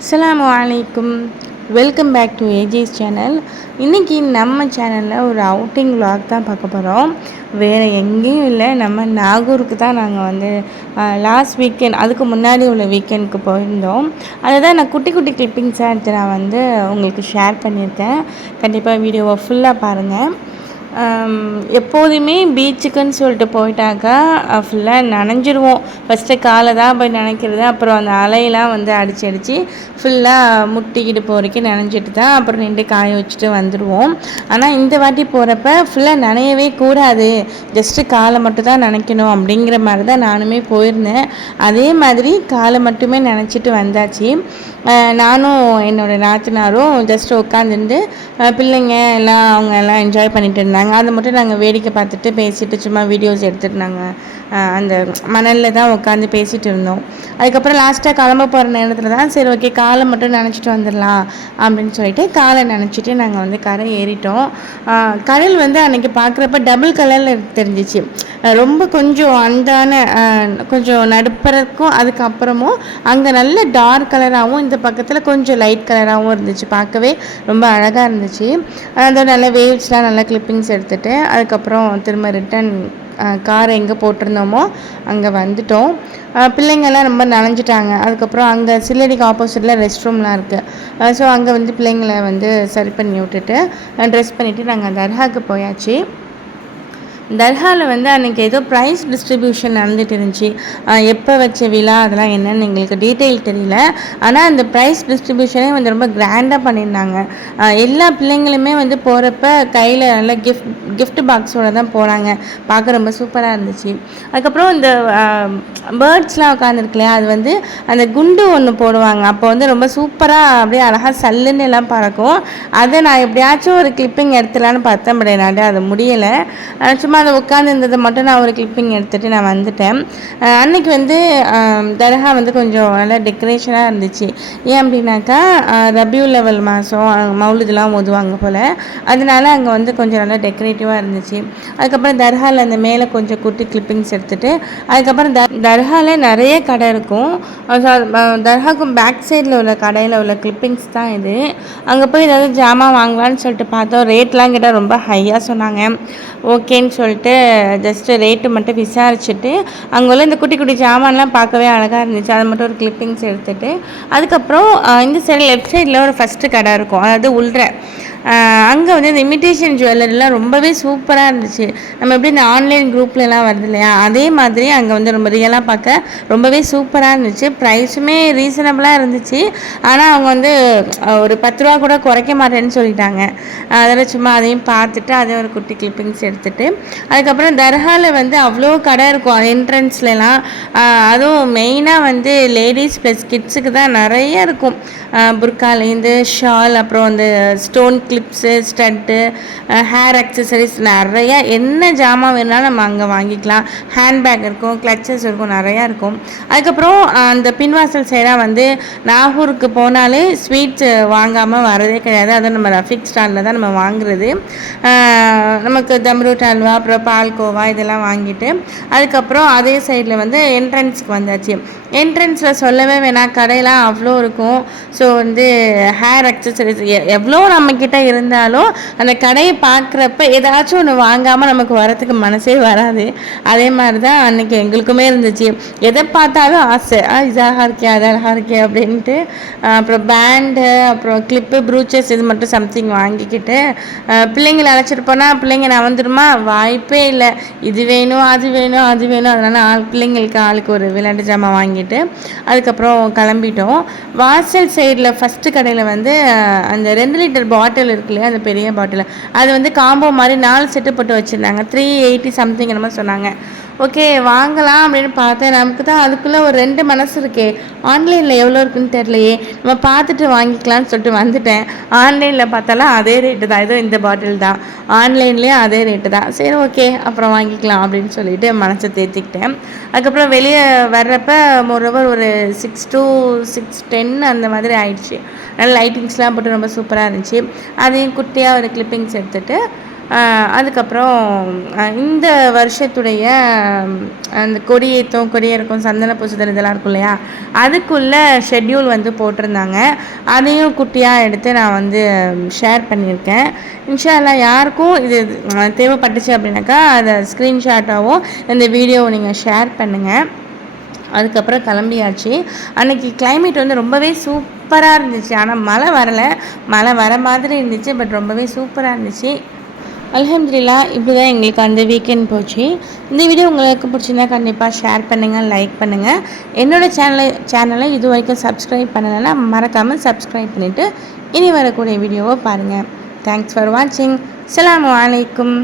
அஸ்ஸலாமு அலைக்கும். Welcome back to AJ's channel. இன்றைக்கி நம்ம சேனலில் ஒரு அவுட்டிங் vlog தான் பார்க்க போகிறோம். வேறு எங்கேயும் இல்லை, நம்ம நாகூருக்கு தான் நாங்கள் லாஸ்ட் வீக்கெண்ட், அதுக்கு முன்னாடி உள்ள வீக்கெண்டுக்கு போயிருந்தோம். அதை தான் நான் குட்டி குட்டி கிளிப்பிங்ஸாக எடுத்து நான் உங்களுக்கு ஷேர் பண்ணியிருக்கேன். கண்டிப்பாக வீடியோவை ஃபுல்லாக பாருங்கள். எப்போதுமே பீச்சுக்குன்னு சொல்லிட்டு போயிட்டாக்கா ஃபுல்லாக நனைஞ்சிருவோம். ஃபஸ்ட்டு காலை தான் போய் நினைக்கிறது, அப்புறம் அந்த அலையெல்லாம் அடித்து ஃபுல்லாக முட்டிக்கிட்டு போகிறக்கே நனைஞ்சிட்டு தான் அப்புறம் நின்று காய வச்சுட்டு வந்துடுவோம். ஆனால் இந்த வாட்டி போகிறப்ப ஃபுல்லாக நனையவே கூடாது, ஜஸ்ட்டு காலை மட்டும் தான் நினைக்கணும் அப்படிங்கிற மாதிரி தான் நானுமே போயிருந்தேன். அதே மாதிரி காலை மட்டுமே நினச்சிட்டு வந்தாச்சு. நானும் என்னோடய நாத்தனாரும் ஜஸ்ட்டு உட்காந்துட்டு பிள்ளைங்க எல்லாம் அவங்க எல்லாம் என்ஜாய் பண்ணிட்டு இருந்தாங்க. அதை மட்டும் நாங்கள் வேடிக்கை பார்த்துட்டு பேசிட்டு சும்மா வீடியோஸ் எடுத்துகிட்டு நாங்கள் அந்த மணலில் தான் உட்காந்து பேசிகிட்டு இருந்தோம். அதுக்கப்புறம் லாஸ்ட்டாக கிளம்ப போகிற நேரத்தில் தான் சரி ஓகே காலை மட்டும் நினச்சிட்டு வந்துடலாம் அப்படின்னு சொல்லிட்டு காலை நினச்சிட்டு நாங்கள் கரை ஏறிட்டோம். கடல் அன்றைக்கி பார்க்குறப்ப டபுள் கலரில் தெரிஞ்சிச்சு. ரொம்ப கொஞ்சம் அந்தான கொஞ்சம் நடுப்பறக்கும் அதுக்கப்புறமும் அங்கே நல்ல டார்க் கலராகவும் இந்த பக்கத்தில் கொஞ்சம் லைட் கலராகவும் இருந்துச்சு. பார்க்கவே ரொம்ப அழகாக இருந்துச்சு. அதோட நல்ல வேவ்ஸ்லாம் நல்லா கிளிப்பிங்ஸ் எடுத்துகிட்டு அதுக்கப்புறம் திரும்ப ரிட்டன் காரை எங்கே போட்டிருந்தோமோ அங்கே வந்துட்டோம். பிள்ளைங்கள்லாம் ரொம்ப நனைஞ்சிட்டாங்க. அதுக்கப்புறம் அங்கே சில்லடிக்கு ஆப்போசிட்டில் ரெஸ்ட் ரூம்லாம் இருக்குது. ஸோ அங்கே பிள்ளைங்களை சரி பண்ணி விட்டுட்டு ட்ரெஸ் பண்ணிவிட்டு நாங்கள் தர்காவுக்கு போயாச்சு. தர்காவில் அன்றைக்கி ஏதோ ப்ரைஸ் டிஸ்ட்ரிபியூஷன் நடந்துகிட்டு இருந்துச்சு. எப்போ வச்ச விழா அதெல்லாம் என்னென்னு எங்களுக்கு டீட்டெயில் தெரியல. ஆனால் அந்த ப்ரைஸ் டிஸ்ட்ரிபியூஷனே ரொம்ப கிராண்டாக பண்ணியிருந்தாங்க. எல்லா பிள்ளைங்களுமே போகிறப்ப கையில் நல்ல கிஃப்ட் பாக்ஸோடு தான் போகிறாங்க. பார்க்க ரொம்ப சூப்பராக இருந்துச்சு. அதுக்கப்புறம் இந்த பேர்ட்ஸ்லாம் உட்காந்துருக்குலையா, அது அந்த குண்டு ஒன்று போடுவாங்க. அப்போ ரொம்ப சூப்பராக அப்படியே அழகாக சல்லுன்னு எல்லாம் பறக்கும். அதை நான் எப்படியாச்சும் ஒரு கிளிப்பிங் எடுத்துலான்னு பார்த்தேன், பட் என்னால் அது முடியலை. சும்மா அதை உட்காந்து இருந்ததை மட்டும் நான் ஒரு கிளிப்பிங் எடுத்துகிட்டு நான் வந்துட்டேன். அன்றைக்கி தர்கா கொஞ்சம் நல்லா டெக்கரேஷனாக இருந்துச்சு. ஏன் அப்படின்னாக்கா ரபியுல் லெவல் மாதம் மௌலுதெலாம் ஓதுவாங்க போல், அதனால அங்கே கொஞ்சம் நல்லா டெக்கரேட்டிவாக இருந்துச்சு. அதுக்கப்புறம் தர்காவில் அந்த மேலே கொஞ்சம் குட்டி கிளிப்பிங்ஸ் எடுத்துகிட்டு அதுக்கப்புறம் தர்காவில் நிறைய கடை இருக்கும். தர்காவுக்கும் பேக் சைடில் உள்ள கடையில் உள்ள கிளிப்பிங்ஸ் தான் இது. அங்கே போய் ஏதாவது ஜாமான் வாங்கலான்னு சொல்லிட்டு பார்த்தோம். ரேட்லாம் கேட்டால் ரொம்ப ஹையாக சொன்னாங்க. ஓகேன்னு சொல்லிட்டு ஜஸ்ட்டு ரேட்டு மட்டும் விசாரிச்சுட்டு அங்கே உள்ள இந்த குட்டி குட்டி ஜாமான்லாம் பார்க்கவே அழகாக இருந்துச்சு. அதை மட்டும் ஒரு கிளிப்பிங்ஸ் எடுத்துகிட்டு அதுக்கப்புறம் இந்த சைடில் லெஃப்ட் சைடில் ஒரு ஃபஸ்ட்டு கடை இருக்கும், அதாவது உள்ற அங்கே இந்த இமிட்டேஷன் ஜுவல்லரிலாம் ரொம்பவே சூப்பராக இருந்துச்சு. நம்ம எப்படி இந்த ஆன்லைன் குரூப்லலாம் வருது இல்லையா, அதே மாதிரி அங்கே ரொம்ப ரியலாக பார்க்க ரொம்பவே சூப்பராக இருந்துச்சு. ப்ரைஸுமே ரீசனபிளாக இருந்துச்சு. ஆனால் அவங்க ஒரு 10 ரூபா கூட குறைக்க மாட்டேன்னு சொல்லிட்டாங்க. அதில் சும்மா அதையும் பார்த்துட்டு அதே ஒரு குட்டி கிளிப்பிங்ஸ் எடுத்துகிட்டு அதுக்கப்புறம் தர்காவில் அவ்வளோ கடை இருக்கும் என்ட்ரன்ஸ்லாம். அதுவும் மெயினாக லேடிஸ் ப்ளஸ் கிட்ஸுக்கு தான் நிறைய இருக்கும். புர்காலேருந்து ஷால், அப்புறம் அந்த stone clips, stud, hair accessories நிறையா என்ன ஜாமான் வேணுனாலும் நம்ம அங்கே வாங்கிக்கலாம். ஹேண்ட்பேக் இருக்கும், கிளச்சஸ் இருக்கும், நிறையா இருக்கும். அதுக்கப்புறம் அந்த பின்வாசல் சைடாக நாகூருக்கு போனாலே ஸ்வீட்ஸ் வாங்காமல் வரதே கிடையாது. அதை நம்ம ரஃபிக் ஸ்டாலில் தான் நம்ம வாங்குறது. நமக்கு தம்ரூட் அல்வா, அப்புறம் பால்கோவா இதெல்லாம் வாங்கிட்டு அதுக்கப்புறம் அதே சைடில் என்ட்ரன்ஸ்க்கு வந்தாச்சு. என்ட்ரன்ஸில் சொல்லவே வேணாம், கடையெல்லாம் அவ்வளோ இருக்கும். ஸோ ஹேர் அக்சசரிஸ் எவ்வளோ நம்மக்கிட்ட இருந்தாலும் அந்த கடையை பார்க்குறப்ப ஏதாச்சும் ஒன்று வாங்காமல் நமக்கு வரத்துக்கு மனசே வராது. அதே மாதிரி தான் அன்றைக்கி எங்களுக்குமே இருந்துச்சு. எதை பார்த்தாலும் ஆசை, இது அழகாக இருக்கே அது அழகாக இருக்கே அப்படின்ட்டு. அப்புறம் பேண்டு, அப்புறம் கிளிப்பு, ப்ரூச்சஸ் இது மட்டும் சம்திங் வாங்கிக்கிட்டு பிள்ளைங்களை அழைச்சிட்டு போனால் பிள்ளைங்க நான் வந்துடுமா, வாய்ப்பே இல்லை. இது வேணும் அது வேணும் அது வேணும். அதனால் பிள்ளைங்களுக்கு ஆளுக்கு ஒரு விளையாட்டு ஜாமான் வாங்கிட்டு அதுக்கப்புறம் கிளம்பிட்டோம். வாசல் சைடில் ஃபஸ்ட்டு கடையில் அந்த 2 லிட்டர் பாட்டில் இருக்கு இல்லையா, அந்த பெரிய பாட்டில் அது காம்போ மாதிரி 4 செட்டு போட்டு வச்சுருந்தாங்க. 380 சம்திங் என்னமோ சொன்னாங்க. ஓகே வாங்கலாம் அப்படின்னு பார்த்தேன். நமக்கு தான் அதுக்குள்ளே ஒரு 2 மனசு இருக்கே, ஆன்லைனில் எவ்வளோ இருக்குன்னு தெரியலையே, நம்ம பார்த்துட்டு வாங்கிக்கலான்னு சொல்லிட்டு வந்துட்டேன். ஆன்லைனில் பார்த்தாலும் அதே ரேட்டு தான், ஏதோ இந்த பாட்டில் தான், ஆன்லைன்லேயும் அதே ரேட்டு தான். சரி ஓகே அப்புறம் வாங்கிக்கலாம் அப்படின்னு சொல்லிட்டு மனசை தேர்த்திக்கிட்டேன். அதுக்கப்புறம் வெளியே வர்றப்ப மோரோவர் ஒரு 6 to 6:10 அந்த மாதிரி ஆயிடுச்சு. நல்லா லைட்டிங்ஸ்லாம் போட்டு ரொம்ப சூப்பராக இருந்துச்சு. அதையும் குட்டியாக ஒரு கிளிப்பிங்ஸ் எடுத்துகிட்டு அதுக்கப்புறம் இந்த வருஷத்துடைய அந்த கொடியிறக்கம் சந்தன பூசுதல் இதெல்லாம் இருக்கும் இல்லையா, அதுக்குள்ளே ஷெட்யூல் வந்து போட்டிருந்தாங்க. அதையும் குட்டியாக எடுத்து நான் வந்து ஷேர் பண்ணியிருக்கேன். இன்ஷா அல்லாஹ் யாருக்கும் இது தேவைப்பட்டுச்சு அப்படின்னாக்கா அதை ஸ்க்ரீன்ஷாட்டாவோ இந்த வீடியோவை நீங்கள் ஷேர் பண்ணுங்கள். அதுக்கப்புறம் கிளம்பியாச்சு. அன்றைக்கி கிளைமேட் வந்து ரொம்பவே சூப்பராக இருந்துச்சு. ஆனால் மழை வரலை, மழை வர மாதிரி இருந்துச்சு, பட் ரொம்பவே சூப்பராக இருந்துச்சு. அல்ஹம்துலில்லாஹ் இப்படி தான் எங்களுக்கு அந்த வீக்கெண்ட் போச்சு. இந்த வீடியோ உங்களுக்கு பிடிச்சிருந்தா கண்டிப்பாக ஷேர் பண்ணுங்கள், லைக் பண்ணுங்கள். என்னோடய சேனலை இது வரைக்கும் சப்ஸ்கிரைப் பண்ணலைன்னா மறக்காமல் சப்ஸ்கிரைப் பண்ணிவிட்டு இனி வரக்கூடிய வீடியோவை பாருங்கள். தேங்க்ஸ் ஃபார் வாட்சிங். அஸ்ஸலாமு அலைக்கும்.